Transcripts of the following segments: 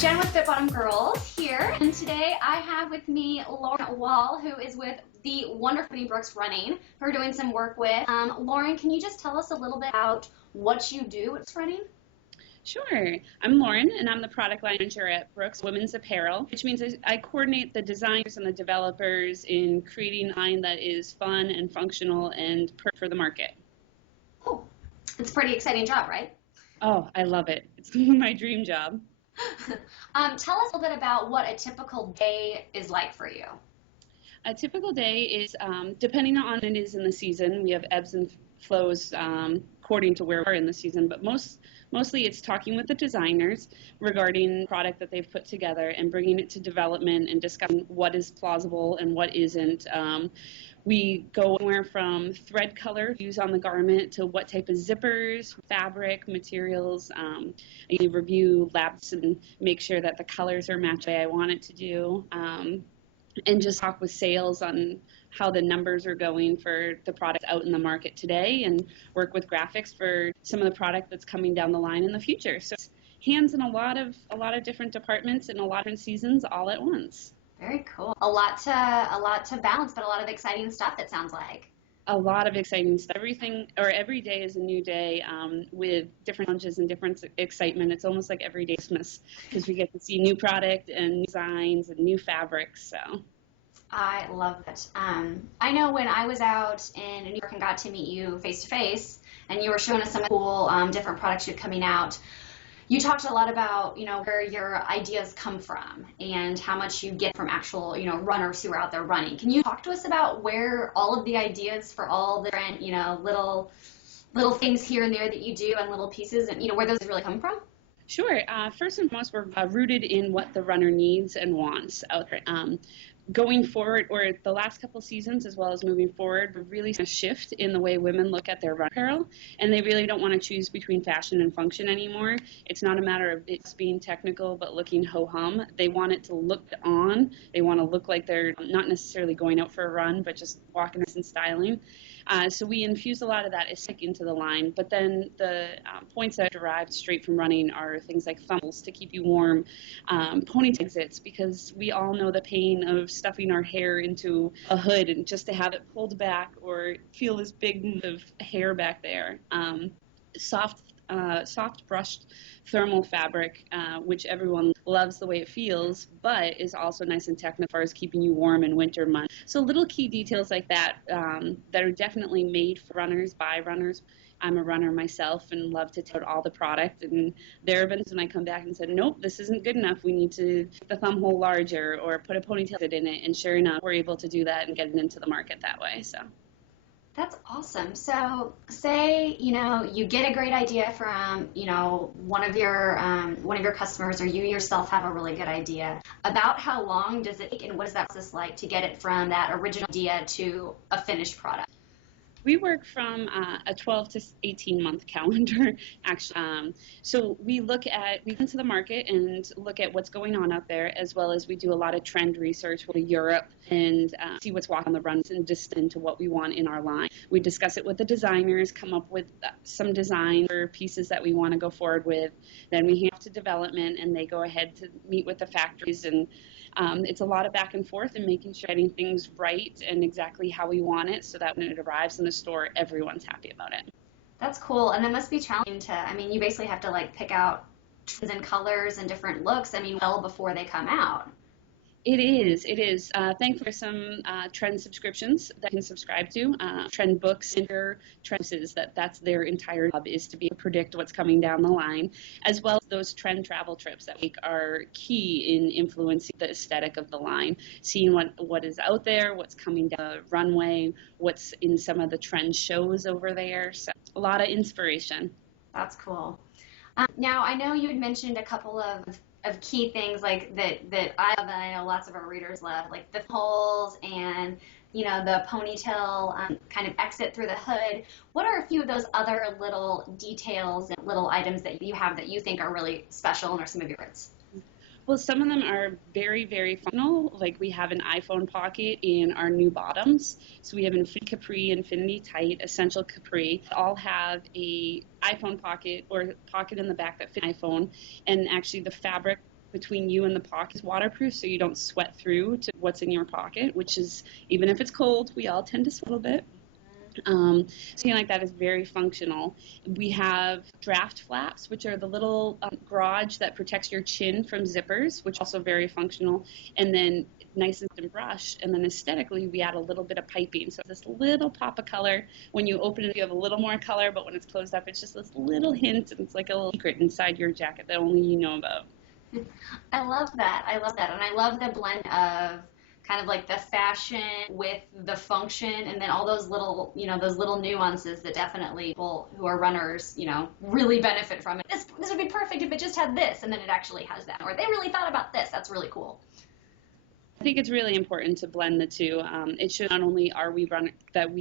Jen with Fit Bottom Girls here, and today I have with me Lauren Wall, who is with the wonderful Brooks Running, who we're doing some work with. Lauren, can you just tell us a little bit about what you do with running? Sure. I'm Lauren, and I'm the product line manager at Brooks Women's Apparel, which means I coordinate the designers and the developers in creating a line that is fun and functional and perfect for the market. Oh, it's a pretty exciting job, right? Oh, I love it. It's my dream job. Tell us a little bit about what a typical day is like for you. A typical day is, depending on what it is in the season, we have ebbs and flows according to where we are in the season, but mostly it's talking with the designers regarding the product that they've put together and bringing it to development and discussing what is plausible and what isn't. We go anywhere from thread color used on the garment to what type of zippers, fabric, materials. I review labs and make sure that the colors are matched the way I want it to do. And just talk with sales on how the numbers are going for the product out in the market today, and work with graphics for some of the product that's coming down the line in the future. So it's hands in a lot of different departments and a lot of different seasons all at once. Very cool. A lot to balance, but a lot of exciting stuff, it sounds like. A lot of exciting stuff. Every day is a new day with different challenges and different excitement. It's almost like every day Christmas because we get to see new product and new designs and new fabrics. So I love it. I know when I was out in New York and got to meet you face to face, and you were showing us some cool different products you're coming out. You talked a lot about, where your ideas come from and how much you get from actual, runners who are out there running. Can you talk to us about where all of the ideas for all the different, little things here and there that you do and little pieces and, where those really come from? Sure. First and foremost, we're rooted in what the runner needs and wants out there. Going forward, or the last couple seasons as well as moving forward, we're really seeing a shift in the way women look at their run apparel, and they really don't want to choose between fashion and function anymore. It's not a matter of it's being technical but looking ho-hum. They want it to look on. They want to look like they're not necessarily going out for a run, but just walking and styling. So we infuse a lot of that aesthetic into the line, but then the points that are derived straight from running are things like funnels to keep you warm, ponytail exits, because we all know the pain of stuffing our hair into a hood and just to have it pulled back or feel this big of hair back there. Soft brushed thermal fabric, which everyone loves the way it feels, but is also nice and technical as far as keeping you warm in winter months. So little key details like that that are definitely made for runners by runners. I'm a runner myself and love to tout all the product, and there have been when I come back and said, nope, this isn't good enough. We need to make the thumb hole larger or put a ponytail in it, and sure enough, we're able to do that and get it into the market that way. So. That's awesome. So say, you get a great idea from, one of your customers, or you yourself have a really good idea. About how long does it take and what is that process like to get it from that original idea to a finished product? We work from a 12 to 18 month calendar, actually. So we go into the market and look at what's going on out there, as well as we do a lot of trend research with Europe and see what's walking on the runs and just into what we want in our line. We discuss it with the designers, come up with some design or pieces that we want to go forward with. Then we hand off to development, and they go ahead to meet with the factories, and it's a lot of back and forth and making sure getting things right and exactly how we want it so that when it arrives in the store, everyone's happy about it. That's cool. And that must be challenging you basically have to pick out trends and colors and different looks, well before they come out. It is. Thankfully, there's some trend subscriptions that you can subscribe to. Trend books and trends that's their entire job is to be able to predict what's coming down the line, as well as those trend travel trips that are key in influencing the aesthetic of the line, seeing what is out there, what's coming down the runway, what's in some of the trend shows over there. So a lot of inspiration. That's cool. Now, I know you had mentioned a couple of key things that I love and I know lots of our readers love, like the holes and the ponytail kind of exit through the hood. What are a few of those other little details and little items that you have that you think are really special and are some of your favorites? Well, some of them are very, very functional. Like we have an iPhone pocket in our new bottoms. So we have Infinity Capri, Infinity Tight, Essential Capri. All have a iPhone pocket or pocket in the back that fits an iPhone. And actually the fabric between you and the pocket is waterproof, so you don't sweat through to what's in your pocket, which is, even if it's cold, we all tend to sweat a little bit. Something like that is very functional. We have draft flaps, which are the little garage that protects your chin from zippers, which is also very functional. And then nice and brushed. And then aesthetically, we add a little bit of piping. So this little pop of color. When you open it, you have a little more color, but when it's closed up, it's just this little hint. And it's like a little secret inside your jacket that only you know about. I love that. I love that. And I love the blend of kind of like the fashion with the function, and then all those little, those little nuances that definitely people who are runners, really benefit from it. This would be perfect if it just had this, and then it actually has that. Or they really thought about this. That's really cool. I think it's really important to blend the two. It should not only are we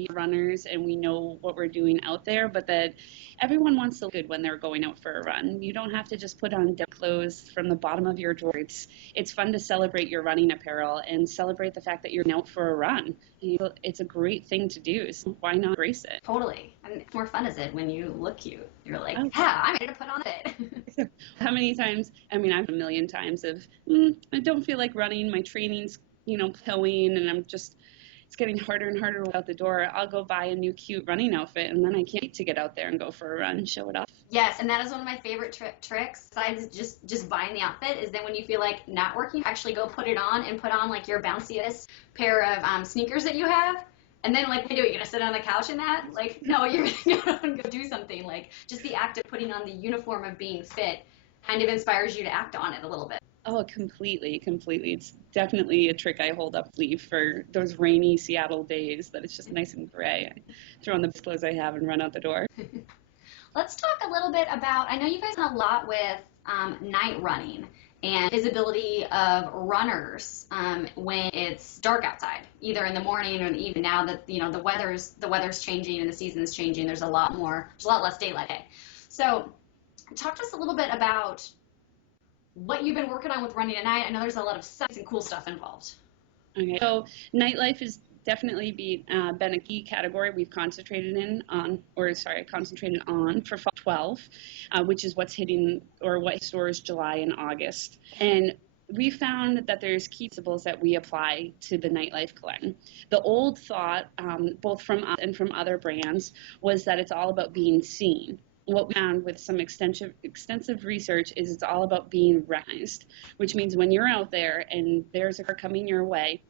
runners and we know what we're doing out there, but that everyone wants to look good when they're going out for a run. You don't have to just put on clothes from the bottom of your drawer. It's fun to celebrate your running apparel and celebrate the fact that you're out for a run. It's a great thing to do, so why not embrace it? Totally. And more fun is it when you look cute. You're like, yeah, I'm ready to put on it. How many times, I've a million times of, I don't feel like running, my training's, towing, and it's getting harder and harder out the door. I'll go buy a new cute running outfit, and then I can't wait to get out there and go for a run, show it off. Yes, and that is one of my favorite tricks, besides just buying the outfit, is then when you feel like not working, actually go put it on and put on like your bounciest pair of sneakers that you have. And then, like, what are you going to sit on the couch in that? Like, no, you're going to go do something. Like, just the act of putting on the uniform of being fit kind of inspires you to act on it a little bit. Oh, completely. It's definitely a trick I hold up sleeve for those rainy Seattle days that it's just nice and gray. I throw on the best clothes I have and run out the door. Let's talk a little bit about, I know you guys done a lot with night running and visibility of runners when it's dark outside, either in the morning or in the evening. Now that the weather's changing and the season's changing, there's a lot less daylight. So talk to us a little bit about what you've been working on with running at night. I know there's a lot of science and cool stuff involved. Okay, so nightlife has definitely been a key category we've concentrated on for fall 12, which is what's hitting or what stores July and August. And we found that there's key principles that we apply to the nightlife collection. The old thought, both from us and from other brands, was that it's all about being seen. What we found with some extensive research is it's all about being recognized, which means when you're out there and there's a car coming your way,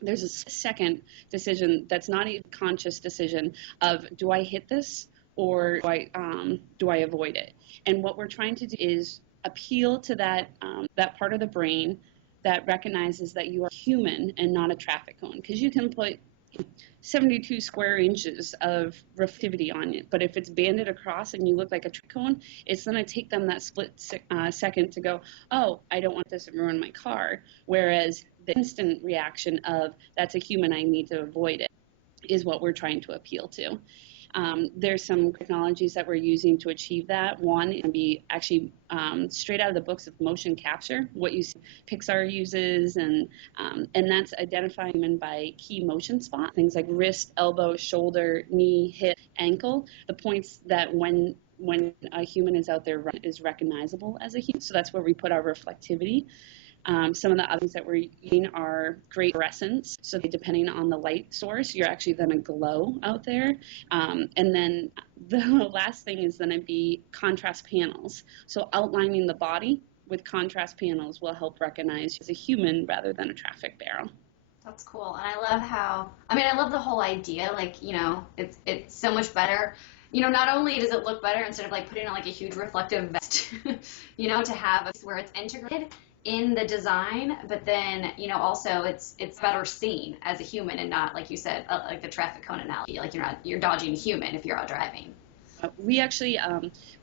there's a second decision that's not a conscious decision of, do I hit this or do I avoid it? And what we're trying to do is appeal to that part of the brain that recognizes that you are human and not a traffic cone, because you can put 72 square inches of reflectivity on it, but if it's banded across and you look like a traffic cone, it's going to take them that split second to go, oh, I don't want this to ruin my car, whereas the instant reaction of, that's a human, I need to avoid it, is what we're trying to appeal to. There's some technologies that we're using to achieve that. One can be actually straight out of the books of motion capture, what you see Pixar uses, and that's identifying them by key motion spots, things like wrist, elbow, shoulder, knee, hip, ankle, the points that when a human is out there is recognizable as a human. So that's where we put our reflectivity. Some of the other things that we're using are great fluorescence. So depending on the light source, you're actually going to glow out there. And then the last thing is going to be contrast panels. So outlining the body with contrast panels will help recognize you as a human rather than a traffic barrel. That's cool. And I love the whole idea. Like, it's so much better. Not only does it look better instead of like putting on like a huge reflective vest, to have where it's integrated in the design, but then, also it's better seen as a human and not, like you said, like the traffic cone analogy, like you're dodging a human if you're out driving. We actually,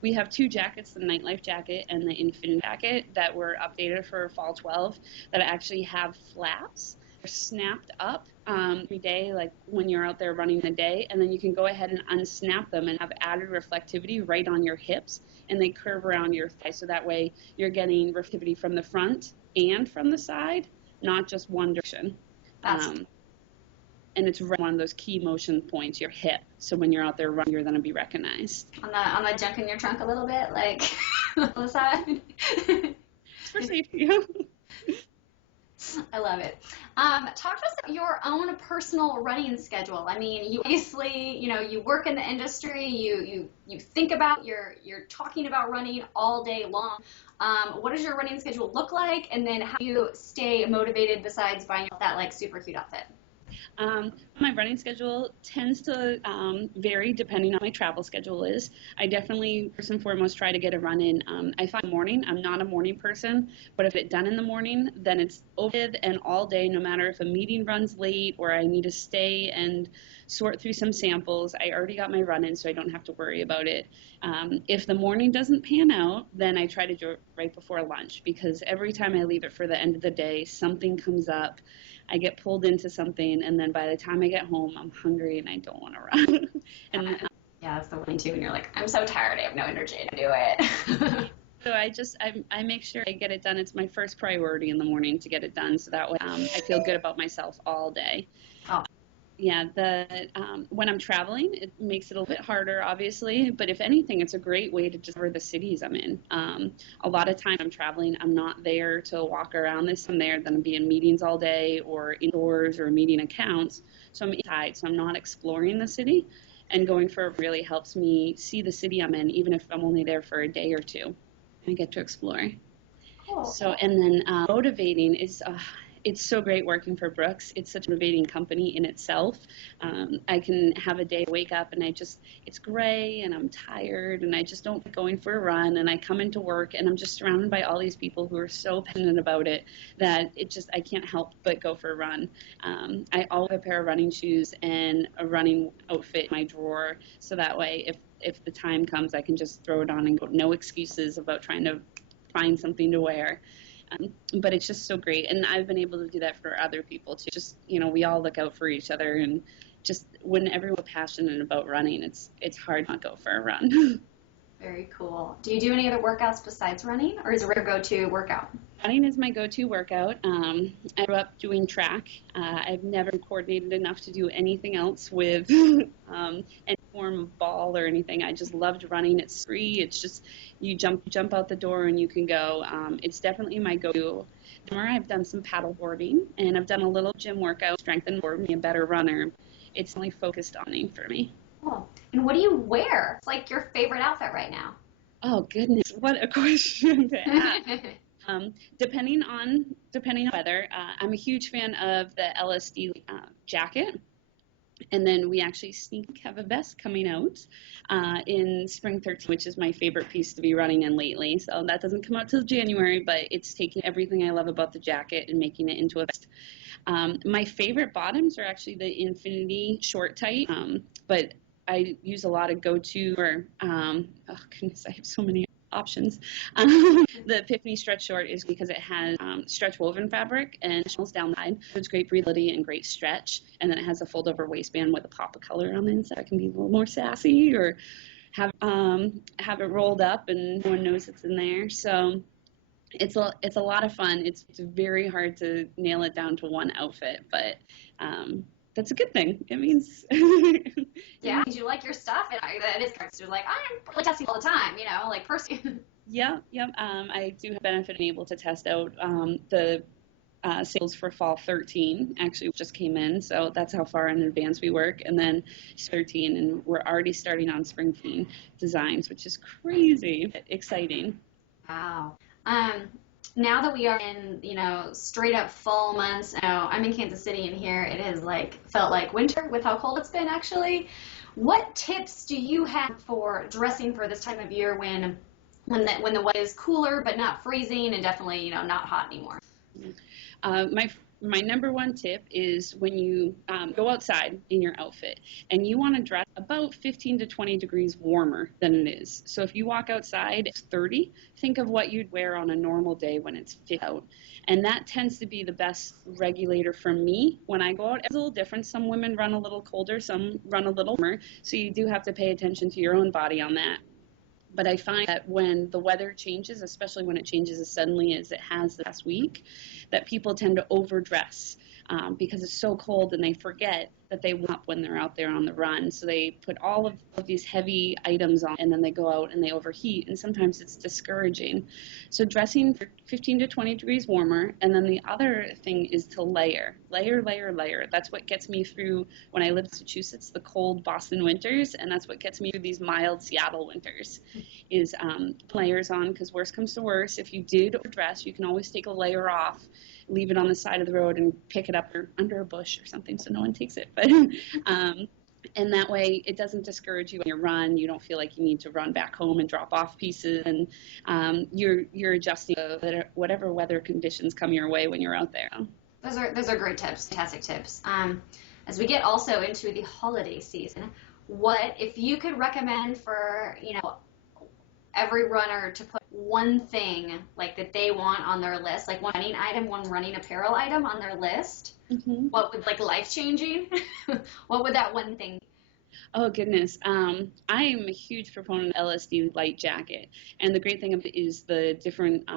we have two jackets, the Nightlife jacket and the Infinity jacket, that were updated for fall 12 that actually have flaps. They're snapped up every day, like when you're out there running the day, and then you can go ahead and unsnap them and have added reflectivity right on your hips, and they curve around your thigh, so that way you're getting reflectivity from the front and from the side, not just one direction. And it's one of those key motion points, your hip, so when you're out there running, you're going to be recognized. On the junk in your trunk a little bit, like on the side? for safety. I love it. Talk to us about your own personal running schedule. I mean, you obviously, you work in the industry. You think about you're talking about running all day long. What does your running schedule look like? And then how do you stay motivated besides buying that like super cute outfit? My running schedule tends to vary depending on my travel schedule is. I definitely, first and foremost, try to get a run in. I find morning, I'm not a morning person, but if it's done in the morning, then it's open and all day, no matter if a meeting runs late or I need to stay and sort through some samples. I already got my run in, so I don't have to worry about it. If the morning doesn't pan out, then I try to do it right before lunch, because every time I leave it for the end of the day, something comes up. I get pulled into something, and then by the time I get home, I'm hungry and I don't want to run. And yeah, that's the one too. And you're like, I'm so tired, I have no energy to do it. So I make sure I get it done. It's my first priority in the morning to get it done, so that way I feel good about myself all day. Oh. Yeah, when I'm traveling, it makes it a little bit harder, obviously, but if anything, it's a great way to just cover the cities I'm in. A lot of times I'm traveling, I'm not there to walk around this. I'm there, then I'm being meetings all day or indoors or meeting accounts, so I'm inside, so I'm not exploring the city, and going for it really helps me see the city I'm in, even if I'm only there for a day or two. I get to explore. Cool. So, and then motivating is... it's so great working for Brooks. It's such a motivating company in itself. I can have a day wake up and it's gray and I'm tired and I just don't like going for a run, and I come into work and I'm just surrounded by all these people who are so passionate about it that I can't help but go for a run. I always have a pair of running shoes and a running outfit in my drawer, so that way if the time comes, I can just throw it on and go. No excuses about trying to find something to wear. But it's just so great, and I've been able to do that for other people too. Just, we all look out for each other, and just when everyone's passionate about running, it's hard not to go for a run. Very cool. Do you do any other workouts besides running, or is it your go-to workout? Running is my go-to workout. I grew up doing track. I've never coordinated enough to do anything else with any form of ball or anything. I just loved running. It's free. It's just you jump out the door and you can go. It's definitely my go-to. I've done some paddle boarding, and I've done a little gym workout, strengthen for me a better runner. It's only focused on running for me. Cool. And what do you wear? It's like your favorite outfit right now. Oh goodness, what a question to ask. Depending on weather, I'm a huge fan of the LSD jacket. And then we actually have a vest coming out in spring 13, which is my favorite piece to be running in lately. So that doesn't come out till January, but it's taking everything I love about the jacket and making it into a vest. My favorite bottoms are actually the Infinity short tight, but I use a lot of go-to or, oh goodness, I have so many options. The Epiphany stretch short is because it has stretch woven fabric and shells down the side. So it's great breathability and great stretch. And then it has a fold over waistband with a pop of color on the inside. It can be a little more sassy, or have it rolled up and no one knows it's in there. So it's a lot of fun. It's very hard to nail it down to one outfit, but that's a good thing. It means yeah, you like your stuff, and it is kind of like I'm really testing all the time, like personally. Yeah. I do have benefit in able to test out the sales for fall 13 actually just came in, so that's how far in advance we work. And then 13, and we're already starting on spring 14 designs, which is crazy exciting. Wow. Now that we are in, straight up fall months, I'm in Kansas City, and here it has felt like winter with how cold it's been actually. What tips do you have for dressing for this time of year when the weather is cooler but not freezing, and definitely, not hot anymore? My number one tip is when you go outside in your outfit and you want to dress about 15 to 20 degrees warmer than it is. So if you walk outside, it's 30, think of what you'd wear on a normal day when it's 50 out. And that tends to be the best regulator for me when I go out. It's a little different. Some women run a little colder, some run a little warmer. So you do have to pay attention to your own body on that. But I find that when the weather changes, especially when it changes as suddenly as it has the last week, that people tend to overdress because it's so cold and they forget that they want when they're out there on the run. So they put all of these heavy items on, and then they go out and they overheat, and sometimes it's discouraging. So dressing for 15 to 20 degrees warmer, and then the other thing is to layer. That's what gets me through, when I lived in Massachusetts, the cold Boston winters, and that's what gets me through these mild Seattle winters, is layers on, because worst comes to worst, if you did overdress, you can always take a layer off, leave it on the side of the road, and pick it up under a bush or something so no one takes it. But and that way it doesn't discourage you when you run. You don't feel like you need to run back home and drop off pieces, and you're adjusting to whatever weather conditions come your way when you're out there. Those are great tips, fantastic tips. As we get also into the holiday season, what if you could recommend for every runner to put one thing like that they want on their list, like one running item, one running apparel item on their list? Mm-hmm. What would, like, life-changing? What would that one thing be? Oh, goodness. I am a huge proponent of LSD light jacket. And the great thing of it is the different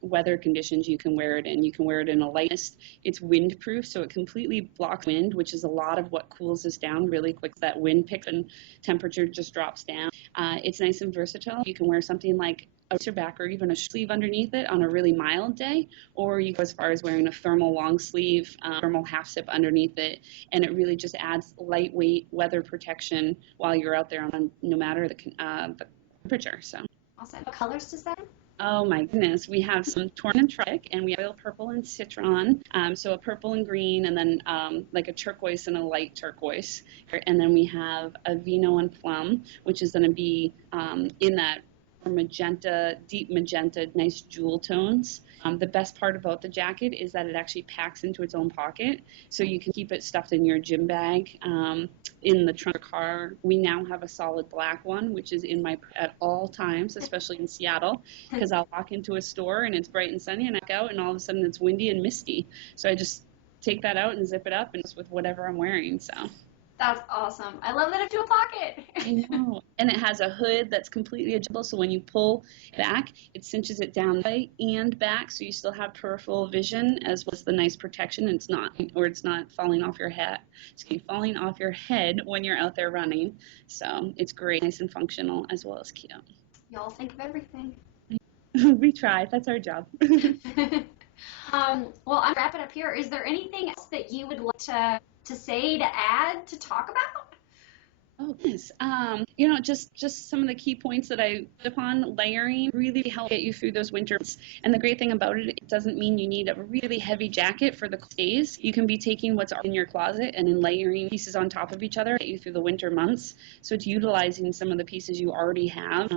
weather conditions you can wear it in. You can wear it in a light mist. It's windproof, so it completely blocks wind, which is a lot of what cools us down really quick. That wind picks and temperature just drops down. It's nice and versatile. You can wear something like a back or even a sleeve underneath it on a really mild day, or you go as far as wearing a thermal long sleeve, thermal half zip underneath it, and it really just adds lightweight weather protection while you're out there no matter the temperature. So awesome. What colors does that have? Oh my goodness, we have some torn and tropic, and we have oil purple and citron, so a purple and green, and then like a turquoise and a light turquoise, and then we have a vino and plum, which is going to be in that magenta, deep magenta, nice jewel tones. The best part about the jacket is that it actually packs into its own pocket, so you can keep it stuffed in your gym bag, in the trunk of your car. We now have a solid black one, which is in my at all times, especially in Seattle, because I'll walk into a store and it's bright and sunny, and I go out and all of a sudden it's windy and misty. So I just take that out and zip it up, and it's with whatever I'm wearing. So. That's awesome. I love that it's in a pocket. I know. And it has a hood that's completely adjustable, so when you pull back, it cinches it down right and back, so you still have peripheral vision as well as the nice protection. It's not falling off your head. Falling off your head when you're out there running. So it's great, nice and functional as well as cute. Y'all think of everything. We try. That's our job. Well, I'm wrapping up here. Is there anything else that you would like to say, to add, to talk about? Oh, yes. Just some of the key points that I put upon. Layering really help get you through those winters. And the great thing about it, it doesn't mean you need a really heavy jacket for the days. You can be taking what's in your closet and then layering pieces on top of each other to get you through the winter months. So it's utilizing some of the pieces you already have,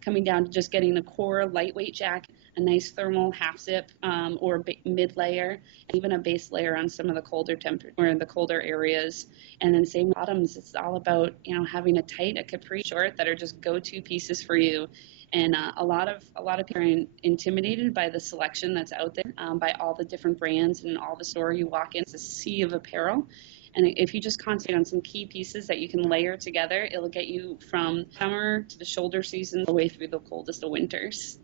coming down to just getting the core lightweight jacket, a nice thermal half zip, or mid layer, and even a base layer on some of the colder areas. And then same bottoms. It's all about having a tight, a capri short that are just go-to pieces for you. And a lot of people are intimidated by the selection that's out there, by all the different brands and all the store you walk in. It's a sea of apparel. And if you just concentrate on some key pieces that you can layer together, it'll get you from summer to the shoulder season, all the way through the coldest of winters.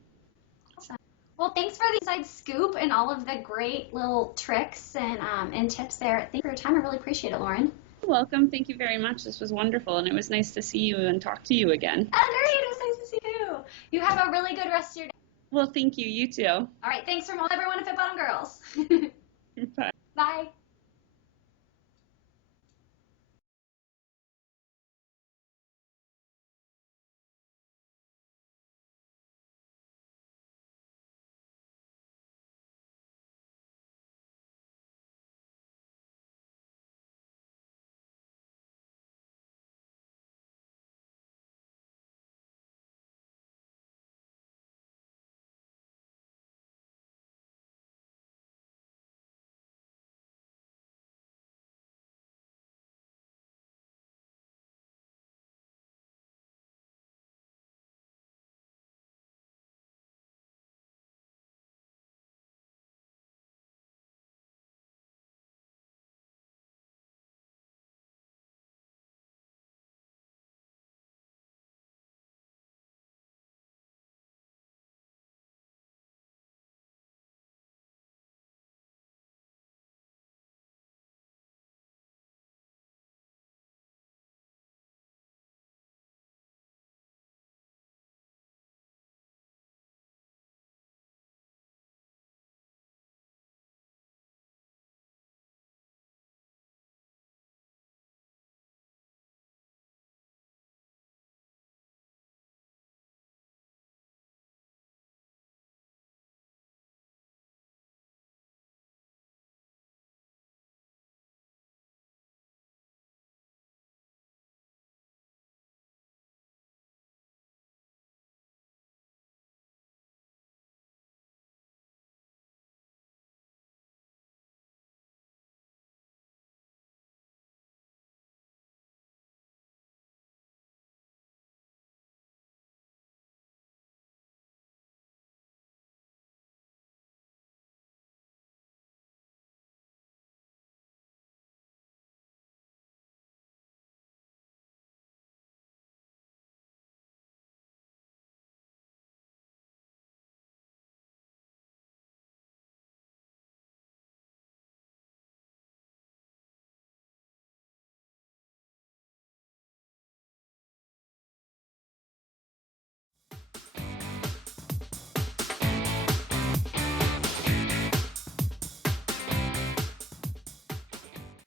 Awesome. Well, thanks for the inside scoop and all of the great little tricks and tips there. Thank you for your time. I really appreciate it, Lauren. You're welcome. Thank you very much. This was wonderful, and it was nice to see you and talk to you again. Oh, great. It was nice to see you. You have a really good rest of your day. Well, thank you. You too. All right. Thanks from everyone at Fit Bottom Girls. Bye. Bye.